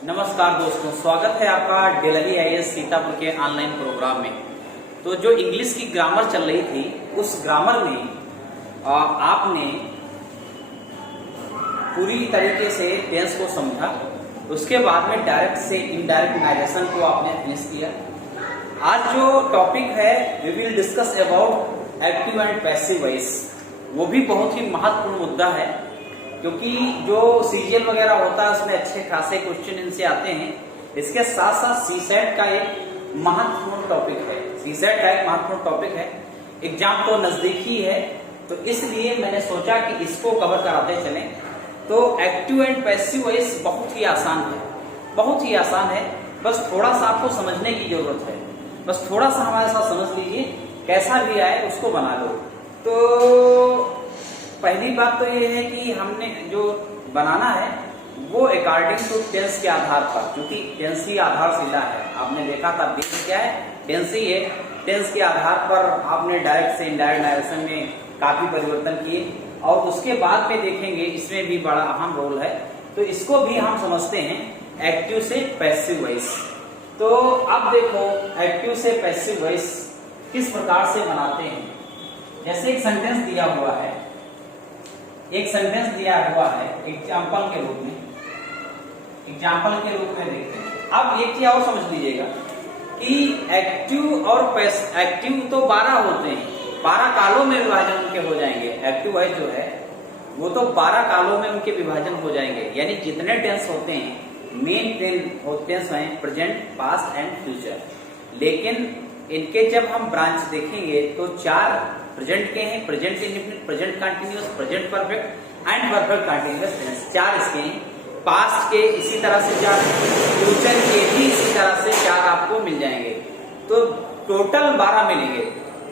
नमस्कार दोस्तों, स्वागत है आपका डेलही आईएएस सीतापुर के ऑनलाइन प्रोग्राम में। तो जो इंग्लिश की ग्रामर चल रही थी, उस ग्रामर में आपने पूरी तरीके से टेंस को समझा। उसके बाद में डायरेक्ट से इनडायरेक्ट नारेशन को आपने फिनिश किया। आज जो टॉपिक है, we will discuss about active and passive voice. वो भी बहुत ही महत्वपूर्ण मुद्दा है, क्योंकि जो सीजीएल वगैरह होता है उसमें अच्छे खासे क्वेश्चन इनसे आते हैं। इसके साथ साथ सीसेट का एक महत्वपूर्ण टॉपिक है। सीसेट का एक महत्वपूर्ण टॉपिक है। एग्जाम तो नजदीकी है, तो इसलिए मैंने सोचा कि इसको कवर कराते चलें। तो एक्टिव एंड पैसिव वॉइस बहुत ही आसान है, बहुत ही आसान है। बस थोड़ा सा आपको समझने की जरूरत है। बस थोड़ा सा हमारे साथ समझ लीजिए, कैसा भी आए उसको बना लो। तो पहली बात तो ये है कि हमने जो बनाना है वो अकॉर्डिंग टू टेंस के आधार पर, क्योंकि टेंस ही आधारशिला है। आपने देखा था बेस क्या है, टेंस ही है। टेंस के आधार पर आपने डायरेक्ट से इनडायरेक्ट नारेशन में काफी परिवर्तन किए, और उसके बाद में देखेंगे इसमें भी बड़ा अहम रोल है। तो इसको भी हम समझते हैं एक्टिव से पैसिव वॉइस। तो अब देखो एक्टिव से पैसिव वॉइस किस प्रकार से बनाते हैं। जैसे एक सेंटेंस दिया हुआ है, एक सेंटेंस दिया हुआ है एग्जाम्पल के रूप में, एग्जाम्पल के रूप में देखते हैं। अब एक चीज और समझ लीजिएगा कि एक्टिव और एक्टिव तो 12 होते हैं, 12 कालों में विभाजन उनके हो जाएंगे। एक्टिव वॉइस जो है वो तो 12 कालों में उनके विभाजन हो जाएंगे। यानी जितने टेंस होते हैं, मेन टेंस हैं प्रेजेंट, पास्ट एंड फ्यूचर। लेकिन इनके जब हम ब्रांच देखेंगे तो 4 प्रेजेंट के हैं, present indefinite, present continuous, present perfect and perfect continuous tense. 4 इसके हैं। पास्ट के इसी तरह से 4, फ्यूचर के भी इसी तरह से 4 आपको मिल जाएंगे। तो टोटल 12 मिलेंगे।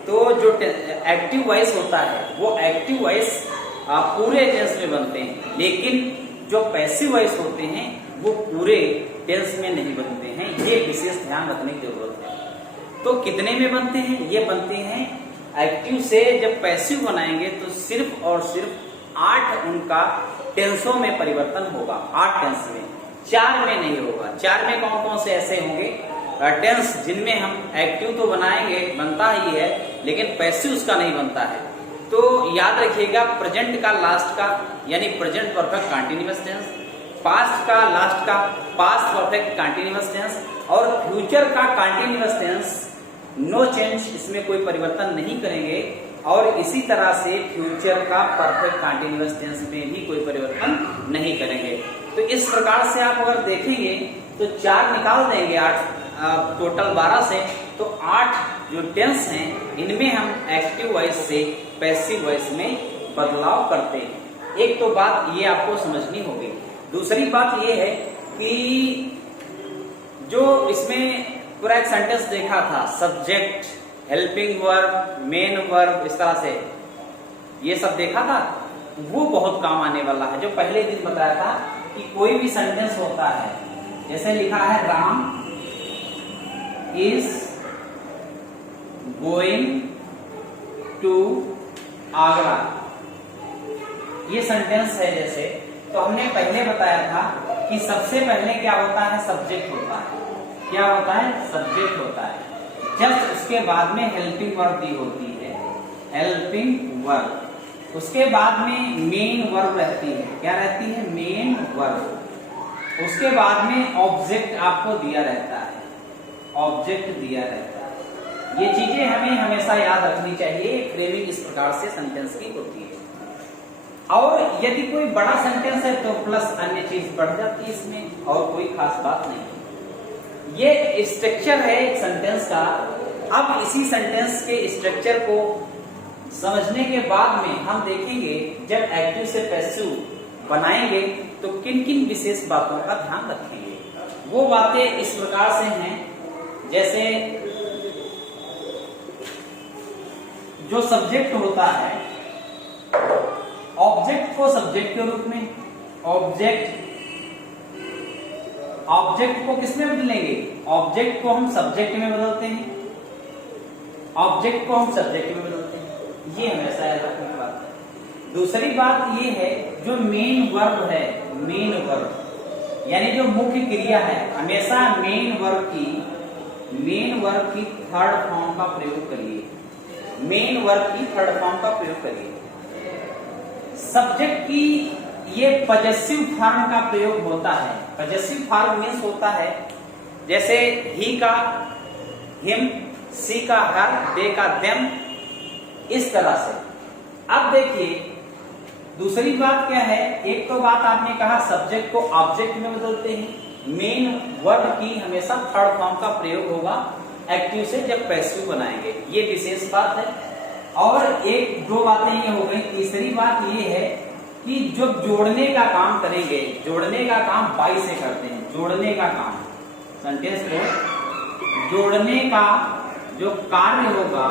तो जो एक्टिव वॉइस होता है वो एक्टिव वॉइस पूरे टेंस में बनते हैं, लेकिन जो पैसिव वॉइस होते हैं वो पूरे टेंस में नहीं बनते हैं। ये विशेष ध्यान रखने की जरूरत है। तो कितने में बनते हैं? ये बनते हैं एक्टिव से जब पैसिव बनाएंगे तो सिर्फ और सिर्फ 8 उनका टेंसों में परिवर्तन होगा। 8 टेंस में, 4 में नहीं होगा। 4 में कौन कौन से ऐसे होंगे टेंस जिनमें हम एक्टिव तो बनाएंगे, बनता ही है, लेकिन पैसिव उसका नहीं बनता है। तो याद रखिएगा, प्रेजेंट का लास्ट का यानी present perfect continuous tense, past का लास्ट का पास्ट परफेक्ट कंटिन्यूअस टेंस, और फ्यूचर का कंटिन्यूअस टेंस नो चेंज, इसमें कोई परिवर्तन नहीं करेंगे। और इसी तरह से फ्यूचर का परफेक्ट कंटिन्यूअस टेंस में भी कोई परिवर्तन नहीं करेंगे। तो इस प्रकार से आप अगर देखेंगे तो 4 निकाल देंगे 8, टोटल 12 से। तो 8 जो टेंस हैं इनमें हम एक्टिव वॉइस से पैसिव वॉइस में बदलाव करते हैं। एक तो बात ये आपको समझनी होगी। दूसरी बात ये है कि जो इसमें पूरा एक सेंटेंस देखा था, subject, helping verb, main verb, इस तरह से ये सब देखा था, वो बहुत काम आने वाला है। जो पहले दिन बताया था कि कोई भी सेंटेंस होता है, जैसे लिखा है Ram is going to Agra, ये सेंटेंस है। जैसे तो हमने पहले बताया था कि सबसे पहले क्या होता है, सब्जेक्ट होता है। क्या होता है? सब्जेक्ट होता है। जस्ट उसके बाद में हेल्पिंग वर्ब दी होती है, हेल्पिंग वर्ब। उसके बाद में मेन वर्ब रहती है। क्या रहती है? Main verb. उसके बाद में ऑब्जेक्ट आपको दिया रहता है, ऑब्जेक्ट दिया रहता है। ये चीजें हमें हमेशा याद रखनी चाहिए। फ्रेमिंग इस प्रकार से सेंटेंस की होती है। और यदि कोई बड़ा सेंटेंस है तो प्लस अन्य चीज बढ़ जाती है इसमें, और कोई खास बात नहीं। ये स्ट्रक्चर है एक सेंटेंस का। अब इसी सेंटेंस के स्ट्रक्चर को समझने के बाद में हम देखेंगे जब एक्टिव से पैसिव बनाएंगे तो किन किन विशेष बातों का ध्यान रखेंगे। वो बातें इस प्रकार से हैं, जैसे जो सब्जेक्ट होता है, ऑब्जेक्ट को सब्जेक्ट के रूप में, ऑब्जेक्ट को किसमें बदलेंगे? ऑब्जेक्ट को हम सब्जेक्ट में बदलते हैं, ऑब्जेक्ट को हम सब्जेक्ट में बदलते हैं। ये हमेशा याद रखने की बात है। दूसरी बात ये है जो मेन वर्ब है, मेन वर्ब यानी जो मुख्य क्रिया है हमेशा मेन वर्ब की थर्ड फॉर्म का प्रयोग करिए, मेन वर्ब की थर्ड फॉर्म का प्रयोग करिए। सब्जेक्ट की ये पजेसिव फॉर्म का प्रयोग होता है। पजेसिव फॉर्म मीन्स होता है जैसे ही का हिम, सी का हर, दे का देम, इस तरह से। अब देखिए दूसरी बात क्या है, एक तो बात आपने कहा सब्जेक्ट को ऑब्जेक्ट में बदलते हैं, मेन वर्ब की हमेशा थर्ड फॉर्म का प्रयोग होगा एक्टिव से जब पैसिव बनाएंगे, ये विशेष बात है। और एक दो बातें ये हो गई। तीसरी बात ये है कि जो जोड़ने का काम करेंगे, जोड़ने का काम बाई से करते हैं, जोड़ने का काम सेंटेंस को जोड़ने का जो कार्य होगा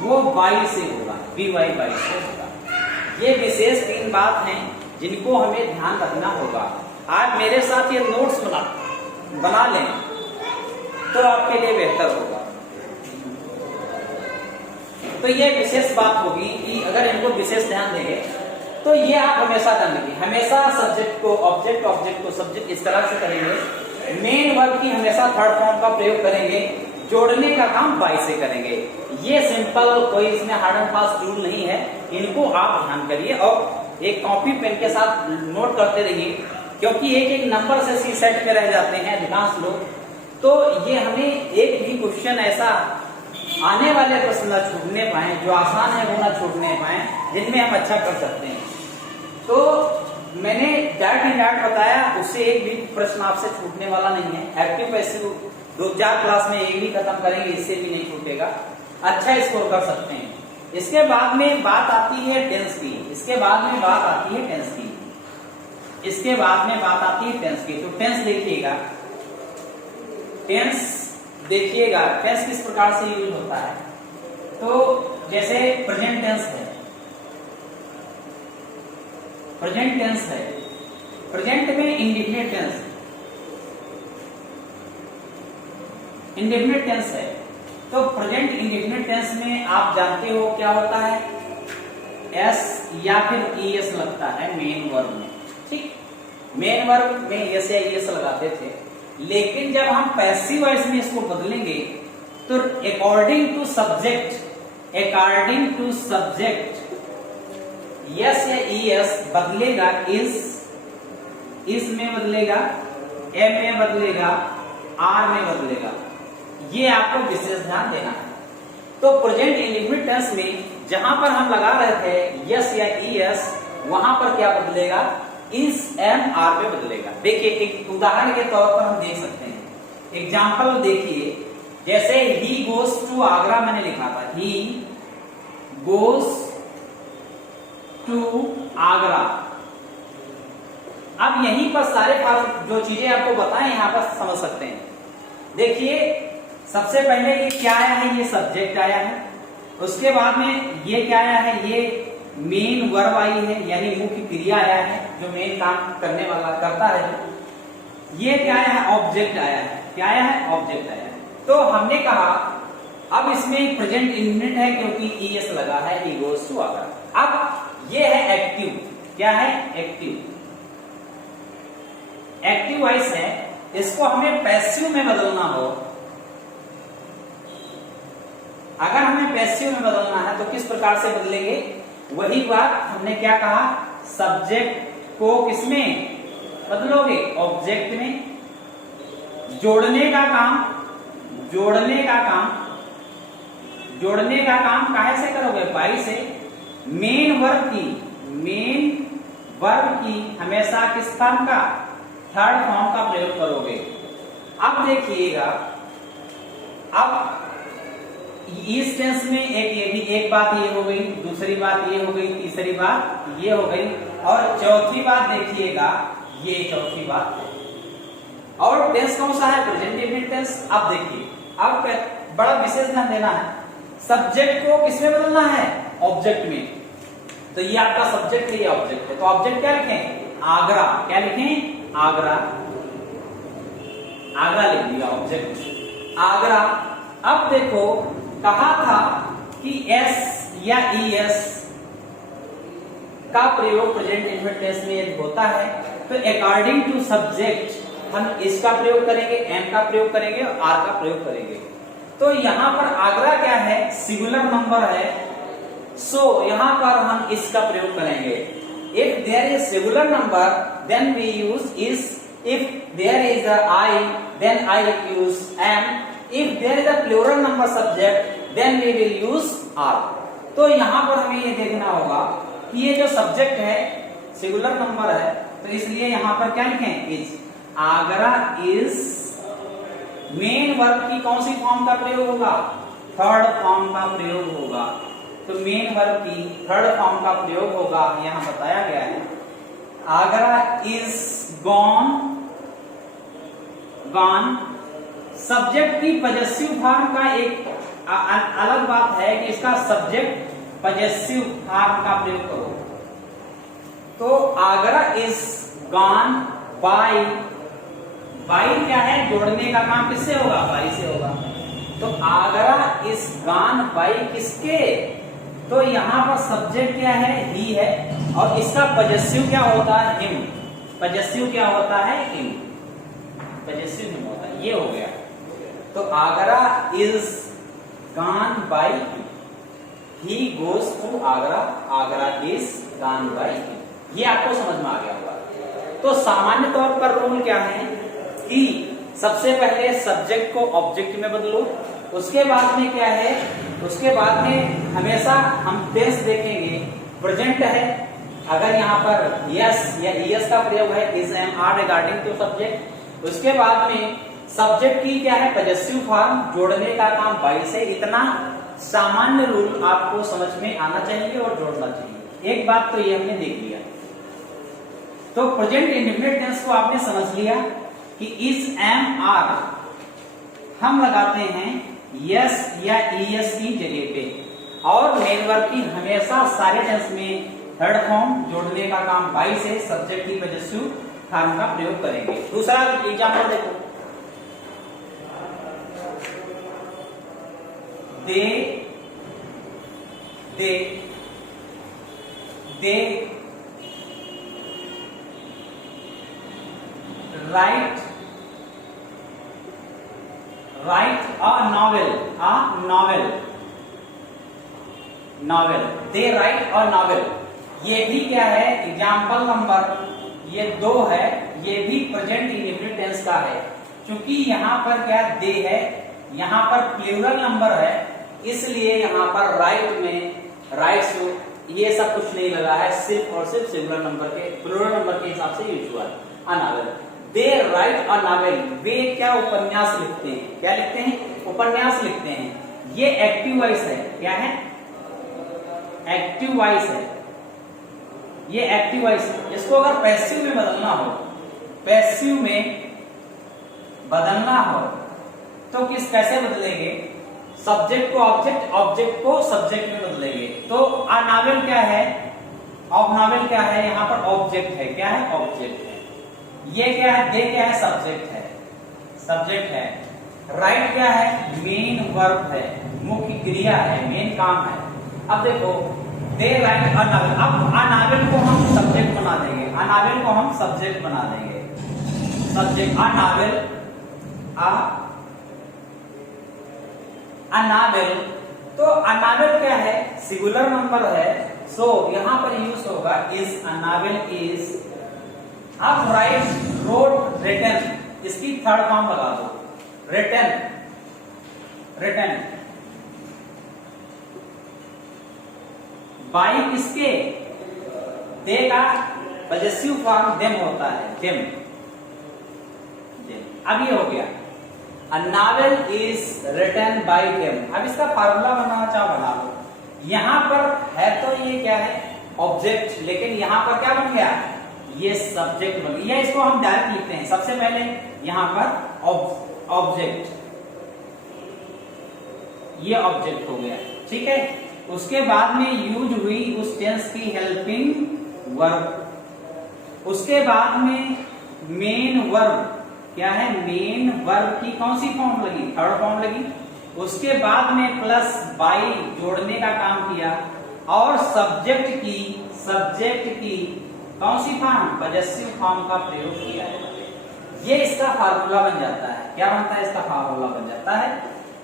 वो बाई से होगा, BY बाई से होगा। ये विशेष 3 बात हैं जिनको हमें ध्यान रखना होगा। आप मेरे साथ ये नोट्स बना लें तो आपके लिए बेहतर होगा। तो ये विशेष बात होगी कि अगर इनको विशेष ध्यान देंगे तो ये आप हमेशा करेंगे, हमेशा सब्जेक्ट को ऑब्जेक्ट, ऑब्जेक्ट को सब्जेक्ट, इस तरह से करेंगे। मेन वर्ब की हमेशा थर्ड फॉर्म का प्रयोग करेंगे, जोड़ने का काम बाई से करेंगे। ये सिंपल, कोई इसमें हार्ड एंड फास्ट रूल नहीं है, इनको आप ध्यान करिए और एक कॉपी पेन के साथ नोट करते रहिए, क्योंकि एक एक नंबर से सी सेट में रह जाते हैं अधिकांश लोग। तो ये हमें एक भी क्वेश्चन ऐसा आने वाले प्रश्न न छूटने पाए, जो आसान है वो न छूटने पाए, जिनमें हम अच्छा कर सकते हैं। तो मैंने डायरेक्ट इंडायरेक्ट बताया, उससे एक भी प्रश्न आपसे छूटने वाला नहीं है। एक्टिव पैसिव 2-4 क्लास में एक भी खत्म करेंगे, इससे भी नहीं छूटेगा, अच्छा स्कोर कर सकते हैं। इसके बाद में बात आती है टेंस की, इसके बाद में बात आती है टेंस की, इसके बाद में बात आती है टेंस की। तो टेंस देखिएगा, टेंस किस प्रकार से यूज होता है। तो जैसे प्रेजेंट टेंस है, प्रेजेंट में इंडेफिनिट टेंस है। तो प्रेजेंट इंडेफिनिट टेंस में आप जानते हो क्या होता है, एस या फिर ES लगता है मेन वर्ब में, ठीक। मेन वर्ब में एस या ES लगाते थे, लेकिन जब हम पैसिव वॉइस में इसको बदलेंगे तो अकॉर्डिंग टू सब्जेक्ट यस या ES बदलेगा, इस में बदलेगा, M में बदलेगा, R में बदलेगा। ये आपको विशेष ध्यान देना है। तो प्रेजेंट इंडेफिनिट टेंस में जहां पर हम लगा रहे थे यस या ES, वहां पर क्या बदलेगा, इस M R में बदलेगा। देखिए एक उदाहरण के तौर पर हम देख सकते हैं, एग्जाम्पल देखिए, जैसे ही गोज टू आगरा मैंने लिखा था, ही गोज टू आगरा। अब यहीं पर सारे जो चीजें आपको बताएं यहां पर समझ सकते हैं। देखिए सबसे पहले ये क्या आया है, ये सब्जेक्ट आया है। उसके बाद में ये क्या आया है, ये मेन वर्ब आई है, यानी मुख्य क्रिया आया है जो मेन काम करने वाला करता है। ये क्या आया है, ऑब्जेक्ट आया है। क्या आया है, ऑब्जेक्ट आया है। तो हमने कहा अब इसमें प्रेजेंट इंडेफिनिट है क्योंकि ES लगा है, ही गोज टू आगरा। अब ये है एक्टिव, क्या है, एक्टिव वॉइस है। इसको हमें पैसिव में बदलना हो, अगर हमें पैसिव में बदलना है तो किस प्रकार से बदलेंगे, वही बात हमने क्या कहा, सब्जेक्ट को किसमें बदलोगे, ऑब्जेक्ट में। जोड़ने का काम काहे से करोगे, बाई से। मेन वर्ब की हमेशा किस फॉर्म का, थर्ड फॉर्म का प्रयोग करोगे। अब देखिएगा, अब इस टेंस में एक बात ये हो गई, दूसरी बात ये हो गई, तीसरी बात ये हो गई, और चौथी बात देखिएगा, ये चौथी बात है। और टेंस कौन सा है, प्रेजेंट इंडेफिनिट टेंस। अब देखिए, अब बड़ा विशेष ध्यान देना है, सब्जेक्ट को किसमें बदलना है, ऑब्जेक्ट में। तो ये आपका सब्जेक्ट है, ये ऑब्जेक्ट है। तो ऑब्जेक्ट क्या लिखें, आगरा। क्या लिखें, आगरा लिख दिया, ऑब्जेक्ट आगरा। अब देखो कहा था कि S या ES का प्रयोग प्रेजेंट इंडेफिनिट टेंस में यदि होता है तो अकॉर्डिंग टू सब्जेक्ट हम इसका प्रयोग करेंगे, एम का प्रयोग करेंगे और आर का प्रयोग करेंगे। तो यहाँ पर आगरा क्या है, सिंगुलर नंबर है, सो यहाँ पर हम इसका प्रयोग करेंगे। If there is singular number then we use is, if there is a I then I use am, if there is a plural number subject then we will use are. तो यहाँ पर हमें ये देखना होगा कि ये जो सब्जेक्ट है सिंगुलर नंबर है, तो इसलिए यहाँ पर क्या लिखें, is. Agra is main verb की कौन सी फॉर्म का प्रयोग होगा, थर्ड फॉर्म का प्रयोग होगा। तो मेन वर्ब की थर्ड फॉर्म का प्रयोग होगा, यहाँ बताया गया है। Agra is gone, gone subject की पजेसिव फॉर्म का एक अलग बात है कि इसका सब्जेक्ट पजेसिव फॉर्म का प्रयोग करो। तो Agra is gone by, by क्या है, जोड़ने का काम किससे होगा, बाई से होगा। तो आगरा इज गॉन बाई किसके, तो यहाँ पर सब्जेक्ट क्या है, ही है, और इसका पजेसिव क्या होता है, हिम। पजेसिव क्या होता है, हिम, पजेसिव हिम होता है, ये हो गया। तो Agra is gone by, he goes to Agra, Agra is gone by, ये आपको समझ में आ गया होगा। तो सामान्य तौर पर रूल क्या है कि सबसे पहले सब्जेक्ट को ऑब्जेक्ट में बदलो, उसके बाद में क्या है, उसके बाद में हमेशा हम टेंस देखेंगे, प्रेजेंट है, अगर यहाँ पर यस या ईएस का प्रयोग है, is am are regarding to subject. उसके बाद में सब्जेक्ट की क्या है, पजेसिव फॉर्म, जोड़ने का काम बाई से। इतना सामान्य रूल आपको समझ में आना चाहिए और जोड़ना चाहिए। एक बात तो ये हमने देख लिया, तो प्रेजेंट इंडेफिनिट टेंस को आपने समझ लिया कि इज एम आर हम लगाते हैं यस या ईएस की जगह पे, और मेन वर्ब की हमेशा सारे टेंस में थर्ड फॉर्म, जोड़ने का काम बाई से, सब्जेक्ट की पजेसिव फॉर्म का प्रयोग करेंगे। दूसरा एग्जांपल देखो, they write a novel, they write a novel. ये भी क्या है, एग्जाम्पल नंबर ये 2 है, ये भी प्रेजेंट इंडेफिनिट टेंस का है। क्योंकि यहाँ पर क्या दे है, यहाँ पर प्लूरल नंबर है, इसलिए यहाँ पर राइट में राइट्स ये सब कुछ नहीं लगा है, सिर्फ और सिर्फ सिंगुलर नंबर के, प्लूरल नंबर के हिसाब से यूज हुआ है। A novel, they write a novel, वे क्या उपन्यास लिखते हैं, क्या लिखते हैं, उपन्यास लिखते हैं। ये एक्टिव वॉइस है, क्या है, एक्टिव वॉइस है, ये एक्टिव वॉइस है। इसको अगर पैसिव में बदलना हो, पैसिव में बदलना हो तो कैसे बदलेंगे, सब्जेक्ट को ऑब्जेक्ट, ऑब्जेक्ट को सब्जेक्ट में बदलेंगे। तो अ नॉवेल क्या है, ऑफ नॉवेल क्या है, यहाँ पर ऑब्जेक्ट है, क्या है, ऑब्जेक्ट है। ये क्या है, दे क्या है, सब्जेक्ट है, सब्जेक्ट है। राइट क्या है, मेन वर्ब है, मुख्य क्रिया है, मेन काम है। अब देखो दे राइट अ नॉवेल, अब अ नॉवेल को हम सब्जेक्ट बना देंगे, अ नॉवेल को हम सब्जेक्ट बना देंगे, subject a novel, a novel. तो अ नॉवेल क्या है, सिंगुलर नंबर है, सो यहाँ पर यूज होगा इज, अ नॉवेल इज। अब राइट, रोट, रिटन, इसकी थर्ड फॉर्म लगा दो, रिटन, रिटन बाई किसके, दे का पजेसिव फॉर्म देम होता है, देम, देम। अब ये हो गया, a novel is written by them. अब इसका फार्मूला बनाना चाहो बना लो। यहां पर है तो ये क्या है, ऑब्जेक्ट, लेकिन यहां पर क्या बन गया, ये सब्जेक्ट बन गया। इसको हम डायरेक्ट लिखते हैं, सबसे पहले यहां पर ऑब्जेक्ट, ये ऑब्जेक्ट हो गया, ठीक है। उसके बाद में यूज हुई उस टेंस की हेल्पिंग वर्ब, उसके बाद में मेन वर्ब क्या है, मेन वर्ब की कौन सी फॉर्म लगी, थर्ड फॉर्म लगी। उसके बाद में प्लस बाई, जोड़ने का काम किया, और सब्जेक्ट की कौन सी फॉर्म, पजेसिव फॉर्म का प्रयोग किया है। ये इसका फार्मूला बन जाता है। क्या बनता है इसका फार्मूला बन जाता है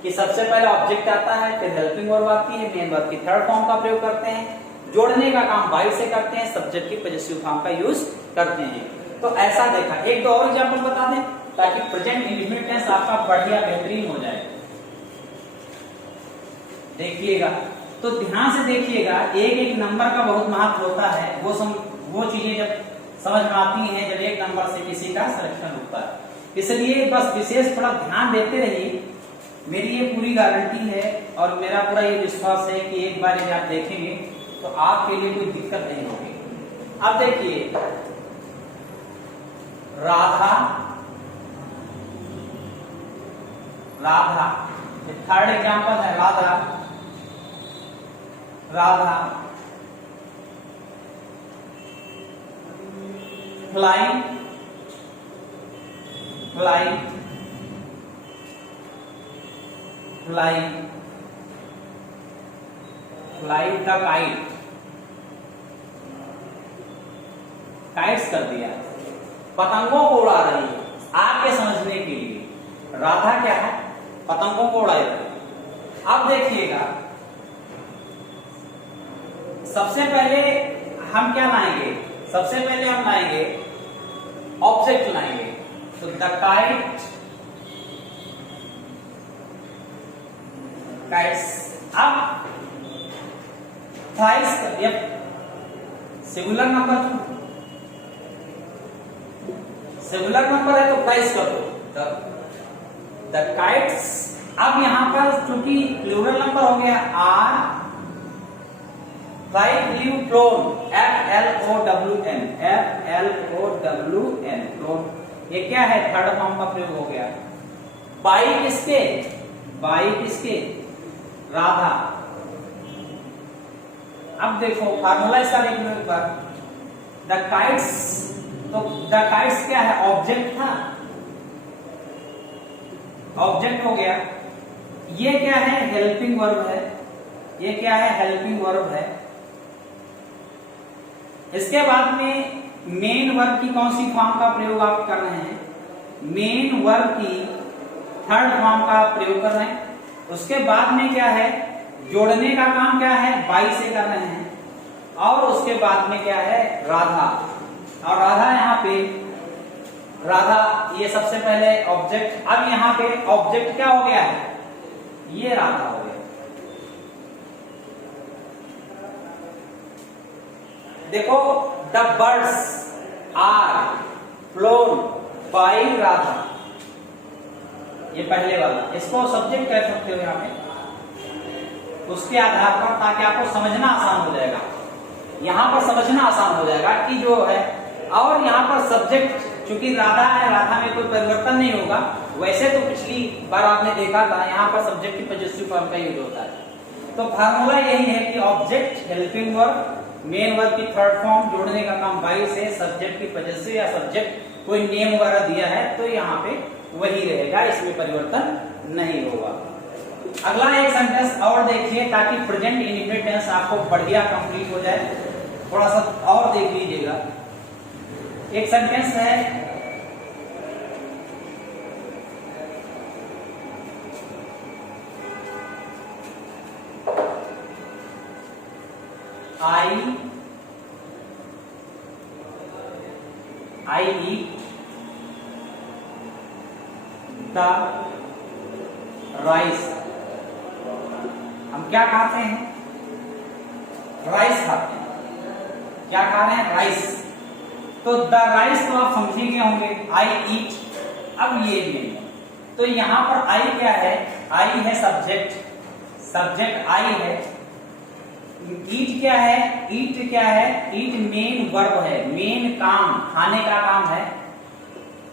कि सबसे पहले ऑब्जेक्ट आता है, फिर हेल्पिंग वर्ब आती है, मेन वर्ब की थर्ड फॉर्म का प्रयोग करते हैं, जोड़ने का काम बाई से करते हैं, सब्जेक्ट की पजेसिव फॉर्म का यूज करते हैं। तो ऐसा देखा। एक दो और एग्जांपल बता दें ताकि प्रेजेंट इंडेफिनिट टेंस आपका बढ़िया बेहतरीन हो जाए। देखिएगा, तो ध्यान से देखिएगा, एक एक नंबर का बहुत महत्व होता है। वो चीजें जब समझ में आती हैं जब एक नंबर से किसी का सिलेक्शन होता है। इसलिए बस विशेष थोड़ा ध्यान देते रहिए। मेरी ये पूरी गारंटी है और मेरा पूरा ये विश्वास है कि एक बार यदि आप देखेंगे तो आपके लिए कोई दिक्कत नहीं होगी। अब देखिए, राधा, थर्ड एग्जांपल है Radha, flying, fly the kite, kites कर दिया, पतंगों को उड़ा रही है। आपके समझने के लिए राधा क्या है, पतंगों को उड़ा रही है। अब देखिएगा, सबसे पहले हम क्या लाएंगे, सबसे पहले हम लाएंगे ऑब्जेक्ट लाएंगे। तो द काइट, काइट्स। अब फ्लाइज कर दिया, सिंगुलर नंबर है तो फ्लाइज कर दो, द काइट्स। अब यहां पर चूंकि प्लूरल नंबर हो गया, are fly, flew, flown, FLOWN, flown. ये क्या है, थर्ड फॉर्म का प्रयोग हो गया। बाई किसके, राधा। अब देखो फार्मूला इसका देख लो एक बार। द काइट्स, तो द काइट्स क्या है, ऑब्जेक्ट था, ऑब्जेक्ट हो गया। ये क्या है, हेल्पिंग वर्ब है। ये क्या है, हेल्पिंग वर्ब है। इसके बाद में मेन वर्ब की कौन सी फॉर्म का प्रयोग आप कर रहे हैं, मेन वर्ब की थर्ड फॉर्म का प्रयोग कर रहे हैं। उसके बाद में क्या है, जोड़ने का काम क्या है, बाई से कर रहे हैं। और उसके बाद में क्या है, राधा। और राधा यहाँ पे, राधा ये सबसे पहले ऑब्जेक्ट। अब यहाँ पे ऑब्जेक्ट क्या हो गया है, ये राधा हो गया। देखो, the birds are flown by Radha, ये पहले वाला, इसको सब्जेक्ट कह सकते हो यहाँ पे, उसके आधार पर, ताकि आपको समझना आसान हो जाएगा। यहाँ पर समझना आसान हो जाएगा कि जो है, और यहाँ पर सब्जेक्ट चूंकि राधा है, राधा में कोई परिवर्तन नहीं होगा। वैसे तो पिछली बार आपने देखा था यहाँ पर सब्जेक्ट की पजेसिव फॉर्म का यूज होता है। तो फार्मूला यही है कि object, helping verb, main verb की थर्ड फॉर्म, जोड़ने का काम बाई से, सब्जेक्ट की पजेसिव या सब्जेक्ट कोई नेम वगैरह दिया है तो यहाँ पे वही रहेगा, इसमें परिवर्तन नहीं होगा। अगला एक सेंटेंस और देखिए ताकि प्रेजेंट इंडेफिनिट टेंस आपको बढ़िया कंप्लीट हो जाए। थोड़ा सा और देख लीजिएगा। एक सेंटेंस है, I eat the rice। हम क्या खाते हैं, राइस खाते हैं। क्या खा रहे हैं, राइस। तो द राइस तो आप समझ ही गए होंगे, आई ईट। अब ये भी, तो यहां पर आई क्या है, आई है सब्जेक्ट, सब्जेक्ट आई है। ईट क्या है, ईट क्या है, ईट मेन वर्ब है, मेन काम, खाने का काम है।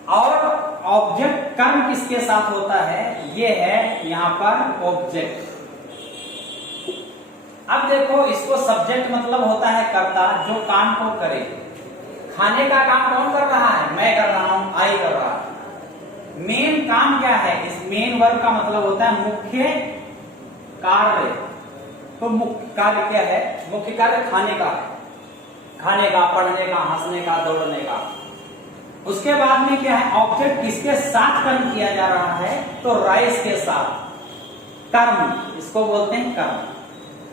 और ऑब्जेक्ट कर्म किसके साथ होता है, ये है यहां पर ऑब्जेक्ट। अब देखो, इसको सब्जेक्ट मतलब होता है कर्ता, जो काम को करे। खाने का काम कौन कर रहा है, मैं कर रहा हूं, आई कर रहा है। मेन काम क्या है, इस मेन वर्ब का मतलब होता है मुख्य कार्य। तो मुख्य कार्य क्या है, मुख्य कार्य खाने का है। खाने का, पढ़ने का, हंसने का, दौड़ने का। उसके बाद में क्या है, ऑब्जेक्ट किसके साथ कर्म किया जा रहा है, तो राइज के साथ कर्म, इसको बोलते हैं कर्म।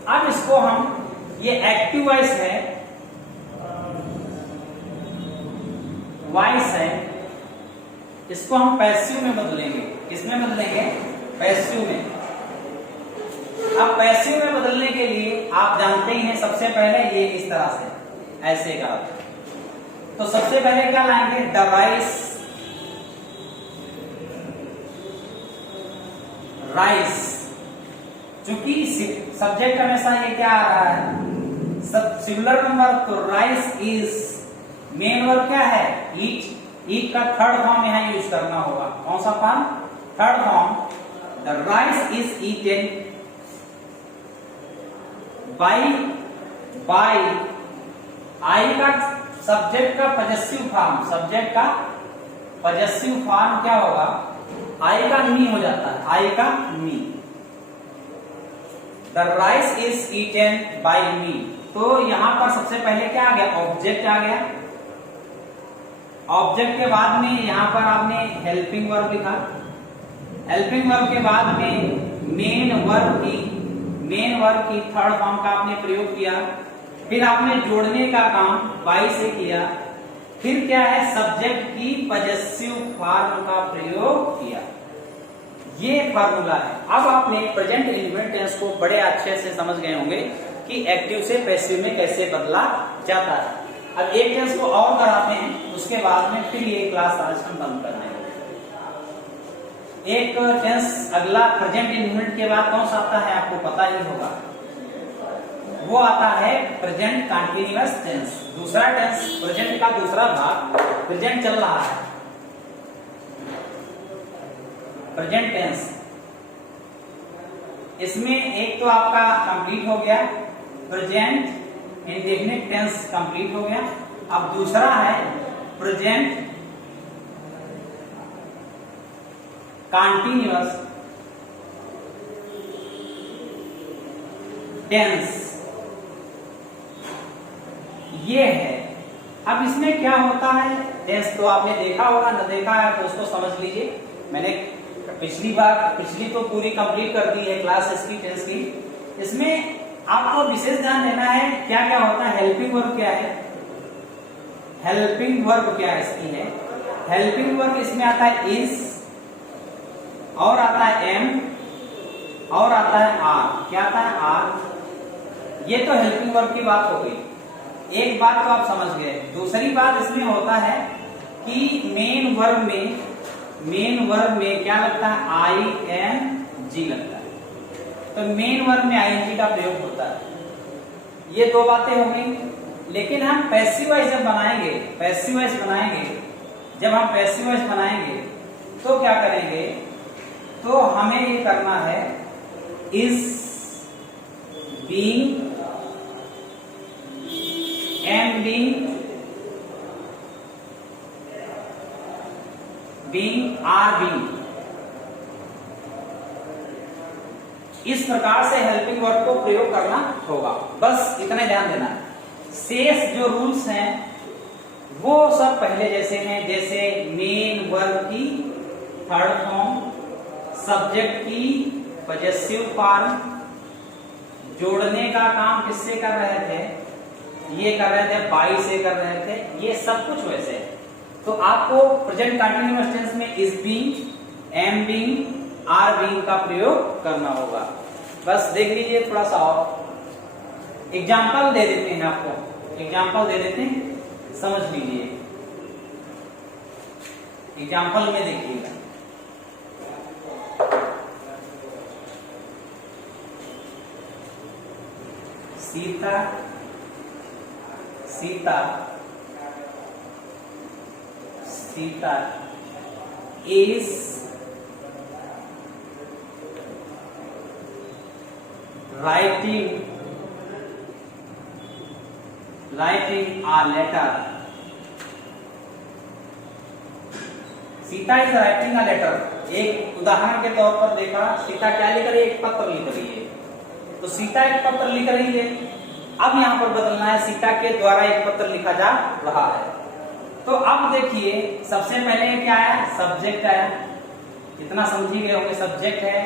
अब इसको हम, ये एक्टिव वॉइस है, वॉइस है, इसको हम पैसिव में बदलेंगे। किसमें बदलेंगे, पैसिव में। अब पैसिव में बदलने के लिए आप जानते ही हैं, सबसे पहले ये इस तरह से ऐसे का, तो सबसे पहले क्या लाएंगे, द राइस, राइस, चूंकि सब्जेक्ट हमेशा ये क्या आ रहा है, सब सिंगुलर नंबर, तो राइस इज, मेन वर्ब क्या है, ईट, ईट का थर्ड फॉर्म यहां यूज करना होगा। कौन सा form, third form. The rice is eaten by, by, I का सब्जेक्ट का पजेसिव फॉर्म, सब्जेक्ट का पजेसिव फॉर्म क्या होगा, आई का मी हो जाता है, आई का me. The rice is eaten by me, तो यहां पर सबसे पहले क्या आ गया, ऑब्जेक्ट आ गया। ऑब्जेक्ट के बाद में यहां पर आपने हेल्पिंग वर्ब लिखा, हेल्पिंग वर्ब के बाद में मेन वर्ब की थर्ड फॉर्म का आपने प्रयोग किया। फिर आपने जोड़ने का काम बाई से किया। फिर क्या है, सब्जेक्ट की पजेसिव फॉर्म का प्रयोग किया। ये फार्मूला है। अब आपने प्रेजेंट इंडेफिनिट टेंस को बड़े अच्छे से समझ गए होंगे कि एक्टिव से पैसिव में कैसे बदला जाता है। अब एक टेंस को और कराते हैं, उसके बाद में फिर ये क्लास आज हम बंद कर देंगे। एक टेंस अगला प्रेजेंट इंडेफिनिट के बाद कौन सा आता है, आपको पता ही होगा, वो आता है प्रेजेंट कंटीन्यूअस टेंस। दूसरा टेंस, प्रेजेंट का दूसरा भाग, प्रेजेंट चल रहा है, प्रेजेंट टेंस। इसमें एक तो आपका कंप्लीट हो गया, प्रेजेंट इंडेफिनिट टेंस कंप्लीट हो गया। अब दूसरा है प्रेजेंट कंटीन्यूअस टेंस, ये है। अब इसमें क्या होता है, टेंस तो आपने देखा होगा, न देखा है तो उसको समझ लीजिए। मैंने पिछली तो पूरी कंप्लीट कर दी है क्लास इसकी, टेंस की। इसमें आपको विशेष ध्यान देना है क्या क्या होता है। हेल्पिंग वर्ब क्या है, हेल्पिंग वर्ब क्या इसकी है, हेल्पिंग वर्ब इसमें आता है इज, और आता है एम, और आता है आर। क्या आता है, आर। ये तो हेल्पिंग वर्ब की बात हो गई। एक बात तो आप समझ गए। दूसरी बात इसमें होता है कि मेन वर्ब में क्या लगता है, आई एन जी लगता है। तो मेन वर्ब में आईएनजी का प्रयोग होता है। ये दो बातें हो गई। लेकिन हम पैसिव वॉइस जब बनाएंगे, जब हम पैसिव वॉइस बनाएंगे तो क्या करेंगे, तो हमें ये करना है, is being, am being, are being. इस प्रकार से हेल्पिंग वर्ब को प्रयोग करना होगा। बस इतने ध्यान देना। शेष जो रूल्स हैं वो सब पहले जैसे हैं, जैसे मेन वर्ब की थर्ड फॉर्म, सब्जेक्ट की पजेसिव फॉर्म, जोड़ने का काम किससे कर रहे थे, ये कर रहे थे, बाई से कर रहे थे, ये सब कुछ वैसे है। तो आपको प्रेजेंट कंटीन्यूअस टेंस में is being, am being, are being का प्रयोग करना होगा। बस देख लीजिए थोड़ा सा और एग्जाम्पल दे देते हैं, आपको एग्जाम्पल दे देते हैं, समझ लीजिए। एग्जाम्पल में देखिएगा, Sita is writing a letter. Sita is writing a letter. एक उदाहरण के तौर पर देखा, सीता क्या लिख रही है, एक पत्र लिख रही है। तो सीता एक पत्र लिख रही है। अब यहाँ पर बदलना है, सीता के द्वारा एक पत्र लिखा जा रहा है। तो अब देखिए सबसे पहले क्या आया, सब्जेक्ट आया, इतना समझ ही गए होंगे, सब्जेक्ट है,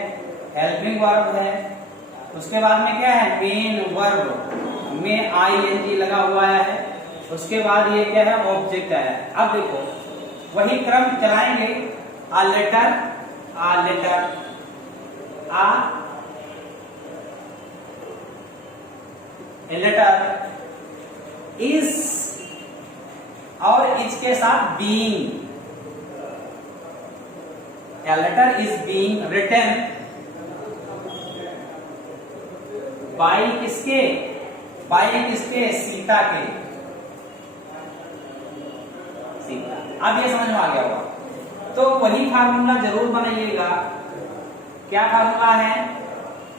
हेल्पिंग वर्ब है, उसके बाद में क्या है, मेन वर्ब में आईएनजी लगा हुआ है, उसके बाद ये क्या है, ऑब्जेक्ट आया। अब देखो वही क्रम चलाएंगे, a letter, a letter, a letter, is और इज के साथ being, a letter is being written by किसके, by किसके, सीता के, सीता। अब ये समझ में आ गया होगा। तो वही फार्मूला जरूर बनाइएगा। क्या फार्मूला है,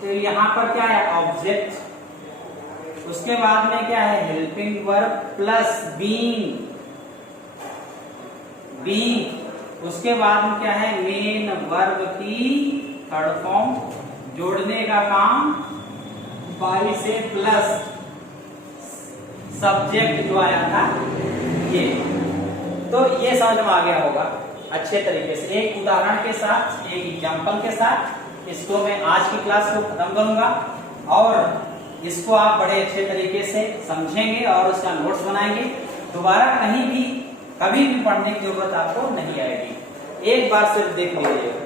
तो यहाँ पर क्या है, ऑब्जेक्ट, उसके बाद में क्या है, helping verb plus being, being, उसके बाद में क्या है, मेन वर्ब की थर्ड फॉर्म, जोड़ने का काम बाई से, प्लस सब्जेक्ट जो आया था ये। तो ये समझ में आ गया होगा अच्छे तरीके से। एक उदाहरण के साथ, एक एग्जांपल के साथ इसको मैं आज की क्लास को खत्म करूंगा और इसको आप बड़े अच्छे तरीके से समझेंगे और उसका नोट्स बनाएंगे। दोबारा कहीं भी कभी भी पढ़ने की जरूरत आपको नहीं आएगी, एक बार सिर्फ देख लीजिएगा।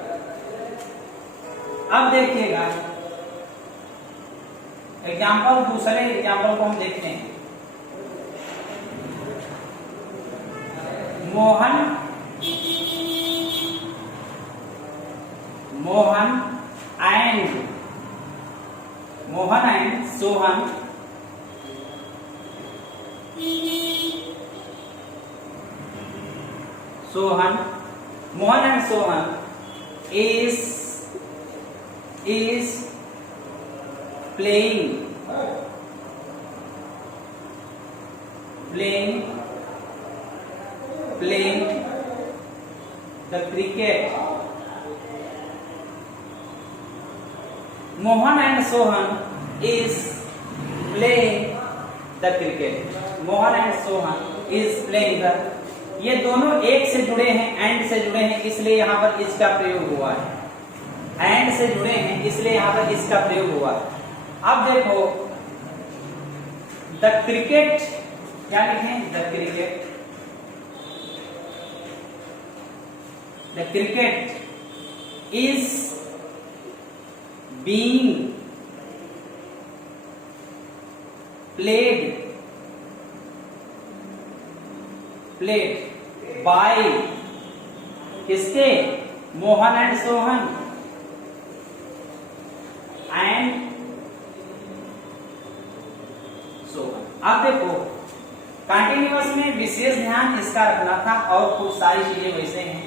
अब देखिएगा एग्जाम्पल, दूसरे एग्जाम्पल को हम देखते हैं। Mohan, Mohan and, Mohan and Sohan Sohan, Mohan and Sohan is playing the cricket. Mohan and Sohan is playing the cricket. Mohan and Sohan is playing the, ये दोनों एक से जुड़े हैं, एंड से जुड़े हैं, इसलिए यहाँ पर इसका प्रयोग हुआ है। एंड से जुड़े हैं इसलिए यहाँ पर इसका प्रयोग हुआ है। अब देखो द क्रिकेट, क्या लिखें, the cricket, the cricket is being played by किसके, मोहन एंड सोहन एंड सोहन। अब देखो कंटिन्यूअस में विशेष ध्यान इसका रखना था और कुछ सारी चीजें वैसे हैं।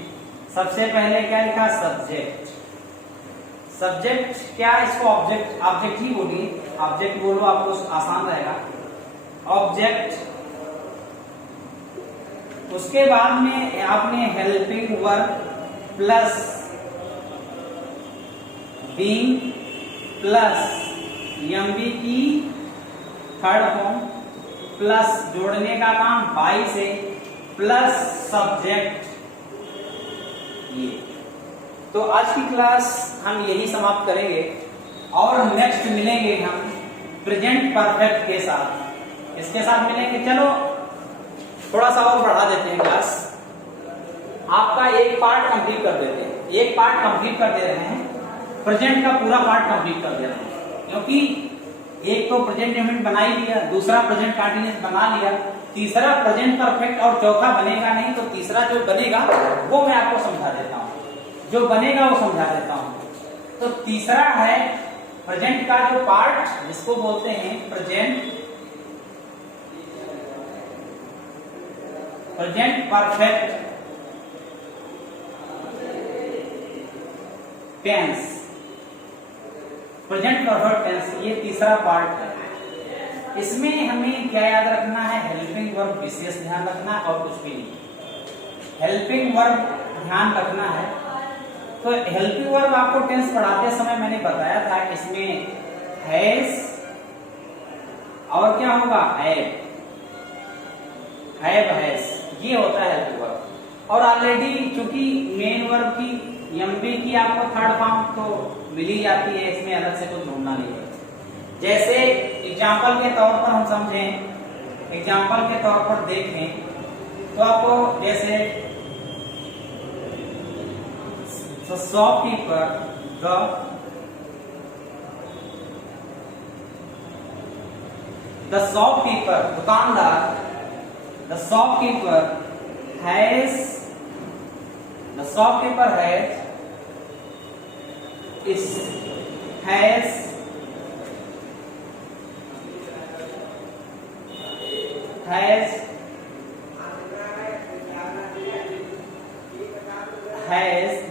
सबसे पहले क्या लिखा, सब्जेक्ट, सब्जेक्ट क्या, इसको ऑब्जेक्ट, ऑब्जेक्ट ही बोलिए, ऑब्जेक्ट बोलो आपको आसान रहेगा, ऑब्जेक्ट। उसके बाद में आपने helping verb plus being plus MB की थर्ड फॉर्म प्लस जोड़ने का काम बाई से प्लस सब्जेक्ट। ये तो आज की क्लास हम यही समाप्त करेंगे और नेक्स्ट मिलेंगे हम प्रेजेंट परफेक्ट के साथ, इसके साथ मिलेंगे। चलो थोड़ा सा और बढ़ा देते हैं क्लास, आपका एक पार्ट कंप्लीट कर देते हैं, एक पार्ट कंप्लीट कर दे रहे हैं, प्रेजेंट का पूरा पार्ट कंप्लीट कर दे रहे हैं, क्योंकि एक तो प्रेजेंट इंडेफिनिट बना ही लिया, दूसरा प्रेजेंट कंटीन्यूअस बना लिया, तीसरा प्रेजेंट परफेक्ट और चौथा बनेगा नहीं, तो तीसरा जो बनेगा वो मैं आपको समझा देता हूँ, जो बनेगा वो समझा देता हूँ। तो तीसरा है प्रेजेंट का जो पार्ट जिसको बोलते हैं present perfect tense, present perfect tense, ये तीसरा पार्ट है। इसमें हमें क्या याद रखना है, हेल्पिंग वर्ब विशेष ध्यान रखना और कुछ भी नहीं, हेल्पिंग वर्ब ध्यान रखना है। तो हेल्पिंग वर्ब आपको टेंस पढ़ाते समय मैंने बताया था, इसमें हैज और क्या होगा हैव, हैज, ये होता है हेल्पिंग वर्ब। और ऑलरेडी चूंकि मेन वर्ब की एमबी की आपको थर्ड फॉर्म तो मिल ही जाती है, इसमें अलग से कुछ ढूंढना नहीं है। जैसे एग्जाम्पल के तौर पर हम समझें, एग्जाम्पल के तौर पर देखें तो आपको जैसे शॉपकीपर, द शॉपकीपर, दुकानदार, the shopkeeper has, the shopkeeper has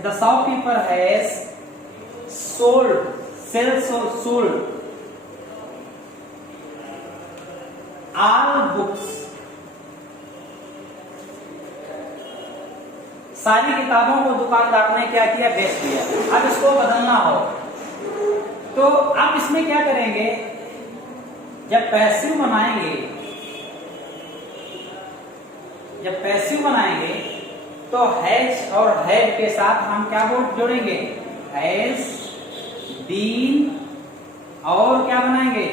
the shopkeeper has sold all books, सारी किताबों को दुकानदार ने क्या किया, बेच दिया। अब इसको बदलना हो तो आप इसमें क्या करेंगे, जब पैसिव बनाएंगे तो हैज और हैव के साथ हम क्या वर्ड जोड़ेंगे, हैज बीन, और क्या बनाएंगे,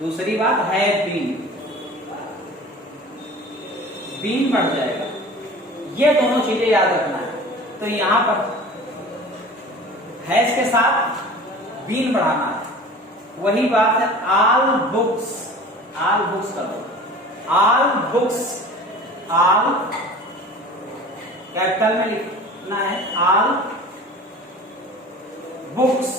दूसरी बात हैव बीन बढ़ जाएगा। ये दोनों चीजें याद रखना है। तो यहां पर हैज के साथ बीन बढ़ाना है। वही बात है ऑल बुक्स का लो, ऑल बुक्स, ऑल कैपिटल में लिखना है, ऑल बुक्स,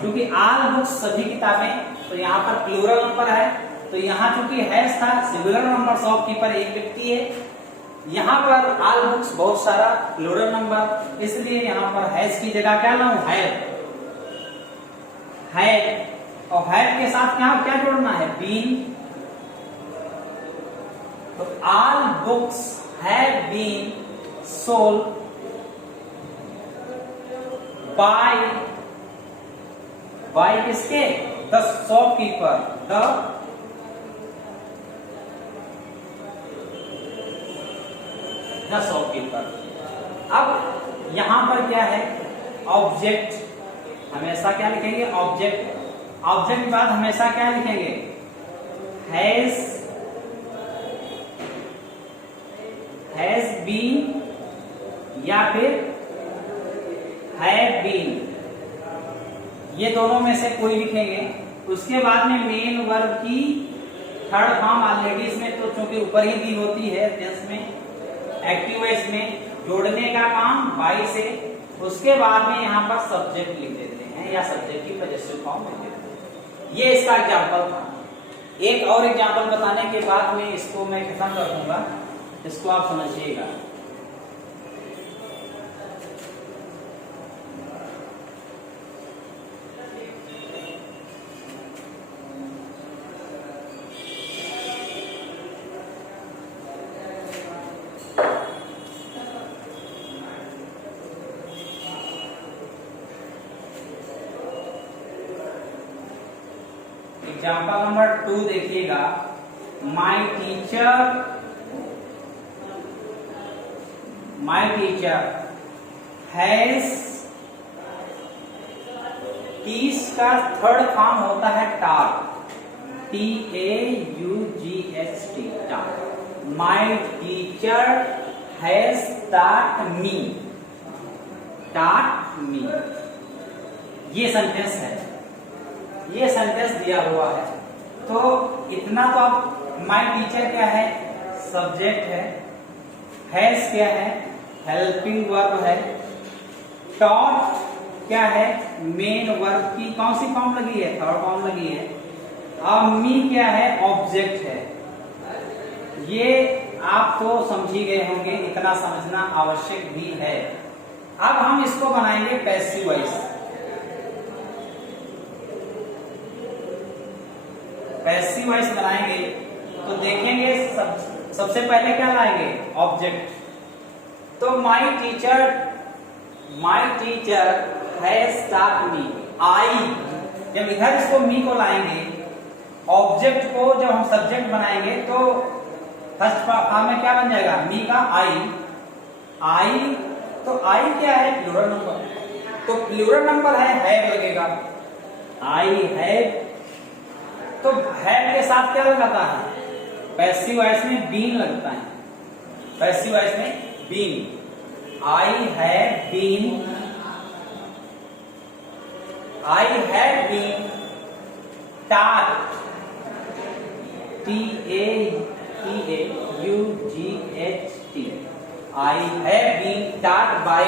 क्योंकि ऑल बुक्स सभी किताबें, तो यहां पर प्लूरल नंबर है, तो यहां चूंकि हैज था, सिंगुलर नंबर शॉपकीपर एक व्यक्ति है, यहां पर ऑल बुक्स बहुत सारा प्लूरल नंबर, इसलिए यहां पर हैज की जगह क्या लाऊं, हैव, और हैव के साथ क्या जोड़ना है, बीन। तो all books have been sold by किसके, द शॉपकीपर, द शॉपकीपर। अब यहां पर क्या है, ऑब्जेक्ट, हमेशा क्या लिखेंगे, ऑब्जेक्ट। ऑब्जेक्ट के बाद हमेशा क्या लिखेंगे, हैज बीन या फिर हैव बीन, ये दोनों में से कोई लिखेंगे। उसके बाद में मेन वर्ब की थर्ड फॉर्म ऑलरेडी इसमें तो चूंकि ऊपर ही दी होती है टेंस में, एक्टिव वॉइस में जोड़ने का काम बाई से, उसके बाद में यहाँ पर सब्जेक्ट लिख देते हैं या सब्जेक्ट की पॉजेसिव फॉर्म लिख देते हैं। ये इसका एग्जांपल था। एक और एग्जांपल बताने के बाद में इसको मैं खत्म कर दूंगा, इसको आप समझिएगा। एग्जाम्पल नंबर 2 देखिएगा, माई टीचर हैज, टीच का थर्ड फॉर्म होता है taught, TAUGHT, taught. My teacher has taught me, ये सेंटेंस है, ये सेंटेंस दिया हुआ है। तो इतना तो आप, माय टीचर क्या है, सब्जेक्ट है, हैज क्या है, हेल्पिंग वर्ब है, टॉट क्या है, मेन वर्ब की कौन सी फॉर्म लगी है, थर्ड फॉर्म लगी है, और मी क्या है, ऑब्जेक्ट है। ये आप तो समझ ही गए होंगे, इतना समझना आवश्यक भी है। अब हम इसको बनाएंगे पैसिव वॉइस। पैसिव वॉइस बनाएंगे तो देखेंगे सबसे पहले क्या लाएंगे, ऑब्जेक्ट। तो my teacher has taught me, जब इधर इसको मी को लाएंगे, ऑब्जेक्ट को जब हम सब्जेक्ट बनाएंगे तो फर्स्ट फॉर्म में क्या बन जाएगा, मी का आई। तो आई क्या है, प्लूरल नंबर, तो प्लूरल नंबर है, हैव लगेगा, आई हैव। तो हैव के साथ क्या लगाता है, पैसिव वॉइस में बीन लगता है, पैसिव वॉइस में been. I have been, I had been taught, T-A-E-A-U-G-H-T, I have been taught by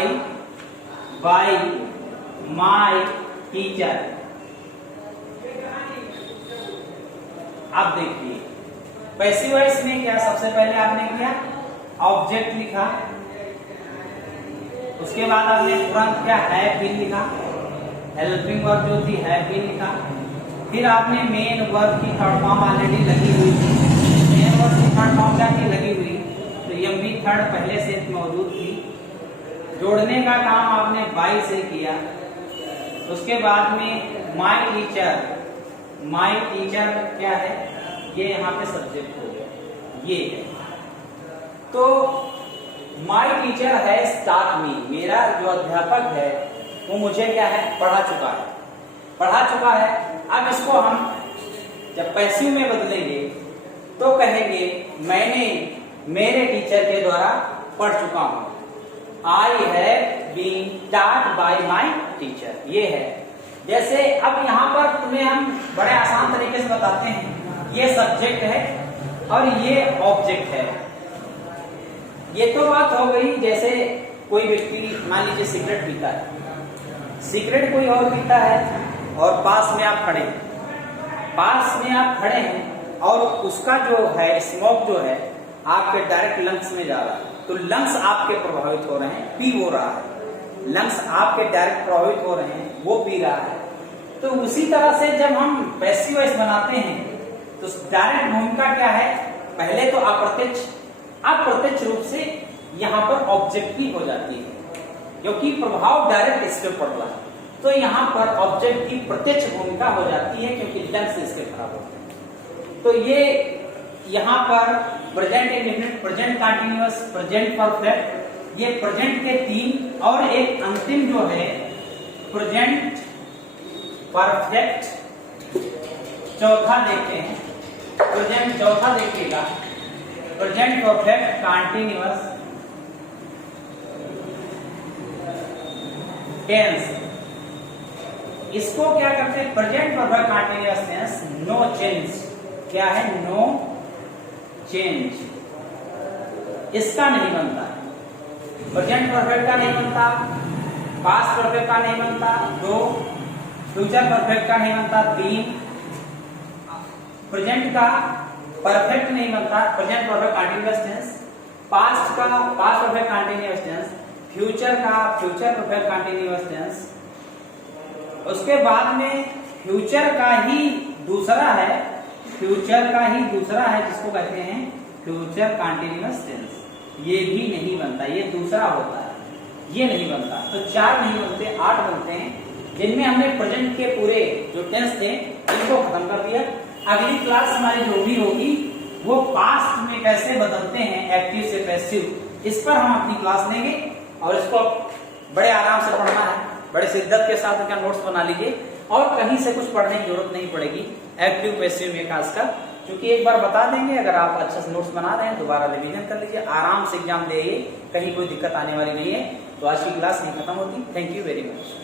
my teacher। अब देखिए पैसिव वॉइस में क्या, सबसे पहले आपने किया ऑब्जेक्ट लिखा, उसके बाद आपने तुरंत क्या हैव बीन लिखा, हेल्पिंग वर्ब जो थी हैव बीन लिखा, फिर आपने मेन वर्ब की थर्ड फॉर्म ऑलरेडी लगी हुई थी, मेन वर्ब की थर्ड फॉर्म क्या थी, लगी हुई, तो एम बी थर्ड पहले से मौजूद थी, जोड़ने का काम आपने बाई से किया। उसके बाद में माई टीचर क्या है, ये यहाँ पे सब्जेक्ट हो गया, ये है। तो माई टीचर है स्टार्ट मी, मेरा जो अध्यापक है वो मुझे क्या है, पढ़ा चुका है। अब इसको हम जब पैसिव में बदलेंगे तो कहेंगे मैंने मेरे टीचर के द्वारा पढ़ चुका हूं, I have been taught by my teacher, ये है। जैसे अब यहाँ पर तुम्हें हम बड़े आसान तरीके से बताते हैं, ये सब्जेक्ट है और ये ऑब्जेक्ट है। ये तो बात हो गई, जैसे कोई व्यक्ति मान लीजिए सिगरेट पीता है, सिगरेट कोई और पीता है और पास में आप खड़े हैं और उसका जो है स्मोक जो है आपके डायरेक्ट लंग्स में जा रहा है, तो लंग्स आपके प्रभावित हो रहे हैं, पी हो रहा है, लंग्स आपके डायरेक्ट प्रभावित हो रहे हैं, वो पी रहा है। तो उसी तरह से जब हम पैसिव वॉइस बनाते हैं तो डायरेक्ट भूमिका क्या है, पहले तो अप्रत्यक्ष रूप से यहाँ पर ऑब्जेक्ट की हो जाती है, क्योंकि प्रभाव डायरेक्ट इस पे पड़ रहा है, तो यहाँ पर ऑब्जेक्ट की प्रत्यक्ष भूमिका हो जाती है, क्योंकि लंग्स इसके खराब होते हैं। तो ये यहाँ पर present indefinite, present continuous, present perfect, ये प्रेजेंट के 3 और एक अंतिम जो है प्रेजेंट परफेक्ट, चौथा देखते हैं, प्रेजेंट चौथा देखिएगा, प्रेजेंट परफेक्ट कंटीन्यूअस टेंस। इसको क्या करते हैं, present perfect continuous tense, no change, क्या है, नो चेंज, इसका नहीं बनता, प्रेजेंट परफेक्ट का नहीं बनता, पास्ट परफेक्ट का नहीं बनता, 2 फ्यूचर परफेक्ट का नहीं बनता, 3 प्रेजेंट का परफेक्ट नहीं बनता, present perfect continuous tense, past का past perfect continuous tense, future का फ्यूचर परफेक्ट कंटीन्यूअस टेंस। उसके बाद में फ्यूचर का ही दूसरा है जिसको कहते हैं फ्यूचर कंटीन्यूअस टेंस, ये भी नहीं बनता, ये दूसरा होता है, ये नहीं बनता। तो 4 नहीं बनते, 8 बनते हैं, जिनमें हमने प्रेजेंट के पूरे जो टेंस थे इनको खत्म कर दिया। अगली क्लास हमारी जो भी होगी वो पास्ट में कैसे बदलते हैं एक्टिव से पैसिव, इस पर हम अपनी क्लास लेंगे और इसको बड़े आराम से पढ़ना है, बड़े शिद्दत के साथ इनका नोट्स बना लीजिए और कहीं से कुछ पढ़ने की जरूरत नहीं पड़ेगी एक्टिव पैसिव में खासकर, क्योंकि एक बार बता देंगे, अगर आप अच्छा से नोट्स बना रहे हैं दोबारा रिवीजन कर लीजिए, आराम से एग्जाम देइए, कहीं कोई दिक्कत आने वाली नहीं है। तो आज की क्लास नहीं खत्म होती। Thank you very much.